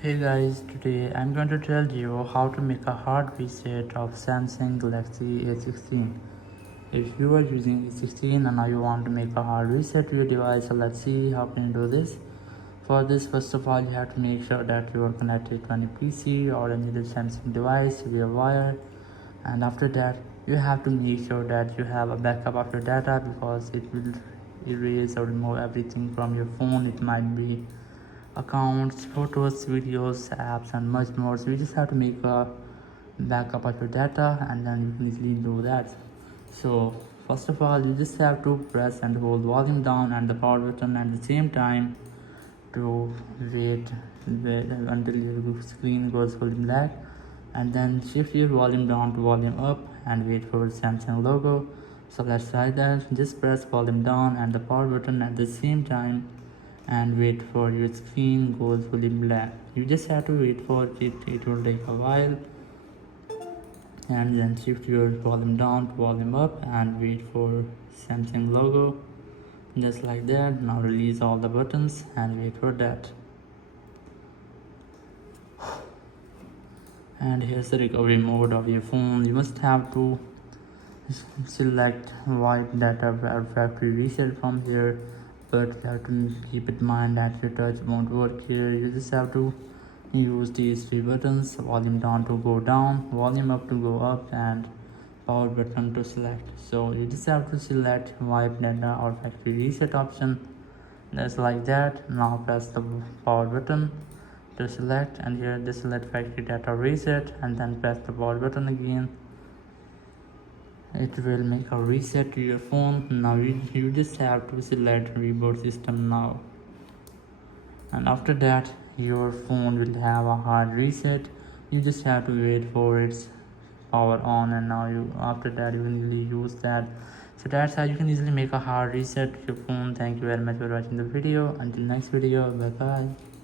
Hey guys, today I'm going to tell you how to make a hard reset of Samsung Galaxy A16. If you are using A16 and now you want to make a hard reset to your device, so let's see how can you do this. For this, first of all, you have to make sure that you are connected to any PC or any other Samsung device via wire, and after that you have to make sure that you have a backup of your data because it will erase or remove everything from your phone. It might be accounts, photos, videos, apps, and much more. So you just have to make a backup of your data and then you can easily do that. So first of all, you just have to press and hold volume down and the power button at the same time to wait until your screen goes fully black, and then shift your volume down to volume up and wait for Samsung logo. So let's try that. Just press volume down and the power button at the same time and wait for your screen goes fully black. You just have to wait for it will take a while, and then shift your volume down to volume up and wait for Samsung logo, just like that. Now release all the buttons and wait for that. And here's the recovery mode of your phone. You must have to select wipe data factory reset from here, but you have to keep in mind that your touch won't work here. You just have to use these three buttons: volume down to go down, volume up to go up, and power button to select. So you just have to select wipe data or factory reset option, just like that. Now press the power button to select, and here just select factory data reset and then press the power button again. It will make a reset to your phone. Now you just have to select reboot system now, and after that your phone will have a hard reset. You just have to wait for its power on, and now you after that you can easily use that. So that's how you can easily make a hard reset to your phone. Thank you very much for watching the video. Until next video, bye bye.